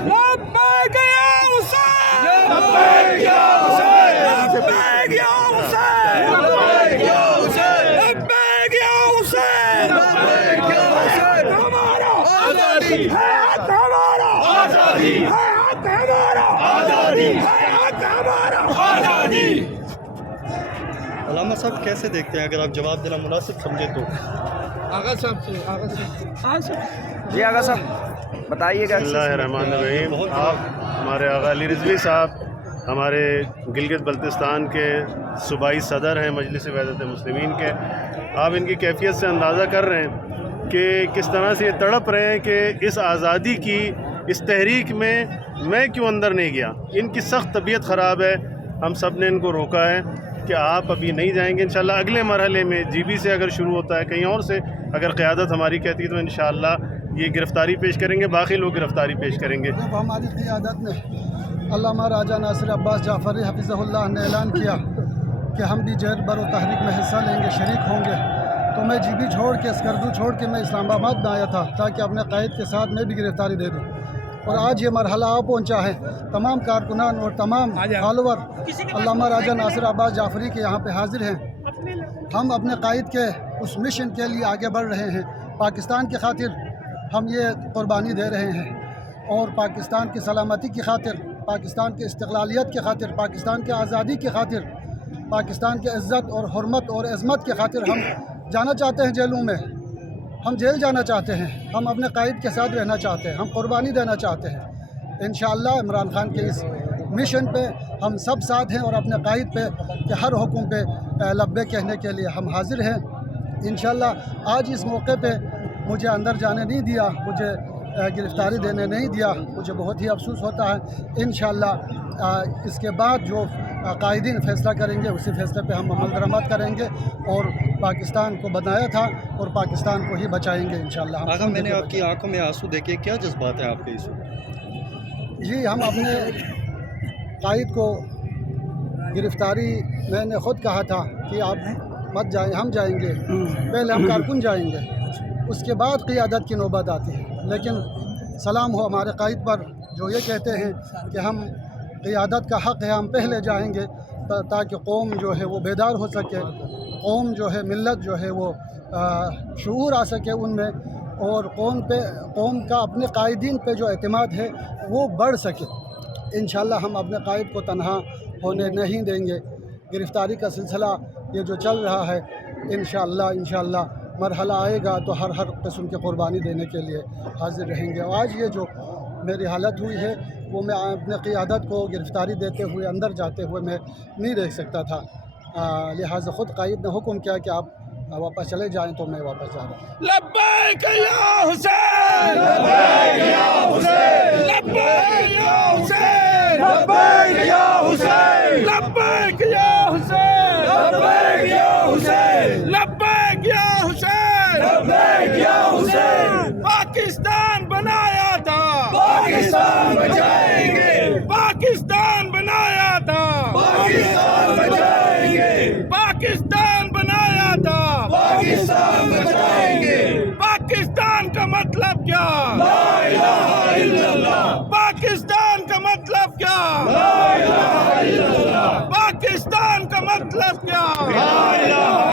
لبيك يا حسين لبيك يا حسين لبيك يا حسين لبيك يا حسين لبيك يا حسين لبيك يا حسين ہمارا آزادی ہے حق ہمارا آزادی ہے حق ہمارا آزادی ہے حق ہمارا آزادی. علامہ صاحب کیسے دیکھتے ہیں، اگر آپ جواب دینا مناسب سمجھے تو؟ آغا صاحب سے جی آغا صاحب بتائیے گا. بسم اللہ الرحمن الرحیم. آپ ہمارے آغا علی رضوی صاحب ہمارے گلگت بلتستان کے صوبائی صدر ہیں مجلس وحدت مسلمین کے. آپ ان کی کیفیت سے اندازہ کر رہے ہیں کہ کس طرح سے یہ تڑپ رہے ہیں کہ اس آزادی کی اس تحریک میں کیوں اندر نہیں گیا. ان کی سخت طبیعت خراب ہے. ہم سب نے ان کو روکا ہے کہ آپ ابھی نہیں جائیں گے. انشاءاللہ اگلے مرحلے میں جی بی سے اگر شروع ہوتا ہے، کہیں اور سے اگر قیادت ہماری کہتی ہے تو انشاءاللہ یہ گرفتاری پیش کریں گے، باقی لوگ گرفتاری پیش کریں گے. جب ہماری قیادت میں علامہ راجہ ناصر عباس جعفری حفظہ اللہ نے اعلان کیا کہ ہم بھی جہر برو تحریک میں حصہ لیں گے، شریک ہوں گے، تو میں جی بی چھوڑ کے اسکردو چھوڑ کے میں اسلام آباد میں آیا تھا تاکہ اپنے قائد کے ساتھ میں بھی گرفتاری دے دوں. اور آج یہ مرحلہ آ پہنچا ہے. تمام کارکنان اور تمام فالوور علامہ راجہ ناصر عباس جعفری کے یہاں پہ حاضر ہیں. ہم اپنے قائد کے اس مشن کے لیے آگے بڑھ رہے ہیں. پاکستان کی خاطر ہم یہ قربانی دے رہے ہیں، اور پاکستان کی سلامتی کی خاطر، پاکستان کی استقلالیت کی خاطر، پاکستان کی آزادی کی خاطر، پاکستان کی عزت اور حرمت اور عظمت کی خاطر ہم جانا چاہتے ہیں جیلوں میں. ہم جیل جانا چاہتے ہیں. ہم اپنے قائد کے ساتھ رہنا چاہتے ہیں. ہم قربانی دینا چاہتے ہیں. انشاءاللہ عمران خان کے اس مشن پہ ہم سب ساتھ ہیں، اور اپنے قائد پہ کہ ہر حکم پہ لبے کہنے کے لیے ہم حاضر ہیں. انشاءاللہ آج اس موقع پہ مجھے اندر جانے نہیں دیا، مجھے گرفتاری دینے نہیں دیا. مجھے بہت ہی افسوس ہوتا ہے. انشاءاللہ اس کے بعد جو قائدین فیصلہ کریں گے اسی فیصلے پہ ہم عمل درآمد کریں گے، اور پاکستان کو بنایا تھا اور پاکستان کو ہی بچائیں گے انشاءاللہ. آغا میں نے آپ کی آنکھوں میں آنسو دیکھے، کیا جذبات ہیں آپ کے اس وقت؟ جی ہم اپنے قائد کو گرفتاری، میں نے خود کہا تھا کہ آپ مت جائیں، ہم جائیں گے، پہلے ہم کارکن جائیں گے، اس کے بعد قیادت کی نوبت آتی ہے. لیکن سلام ہو ہمارے قائد پر جو یہ کہتے ہیں کہ ہم قیادت کا حق ہے، ہم پہلے جائیں گے تاکہ قوم جو ہے وہ بیدار ہو سکے، قوم جو ہے ملت جو ہے وہ شعور آ سکے ان میں، اور قوم کا اپنے قائدین پہ جو اعتماد ہے وہ بڑھ سکے. انشاءاللہ ہم اپنے قائد کو تنہا ہونے نہیں دیں گے. گرفتاری کا سلسلہ یہ جو چل رہا ہے انشاءاللہ مرحلہ آئے گا تو ہر قسم کی قربانی دینے کے لیے حاضر رہیں گے. آج یہ جو میری حالت ہوئی ہے وہ میں اپنے قیادت کو گرفتاری دیتے ہوئے اندر جاتے ہوئے میں نہیں دیکھ سکتا تھا. لہٰذا خود قائد نے حکم کیا کہ آپ واپس چلے جائیں تو میں واپس جا رہا ہوں. لبیک یا حسین لبیک یا حسین لبیک یا حسین لبیک یا حسین لبیک یا حسین لبیک یا حسین لبیک یا حسین لبیک یا حسین. پاکستان بنایا تھا، پاکستان بچائیں گے. پاکستان بنایا تھا، پاکستان بچائیں گے. پاکستان بنایا تھا، پاکستان بچائیں گے. پاکستان کا مطلب کیا؟ لا الہ الا اللہ. پاکستان کا مطلب کیا؟ لا الہ الا اللہ. پاکستان کا مطلب کیا؟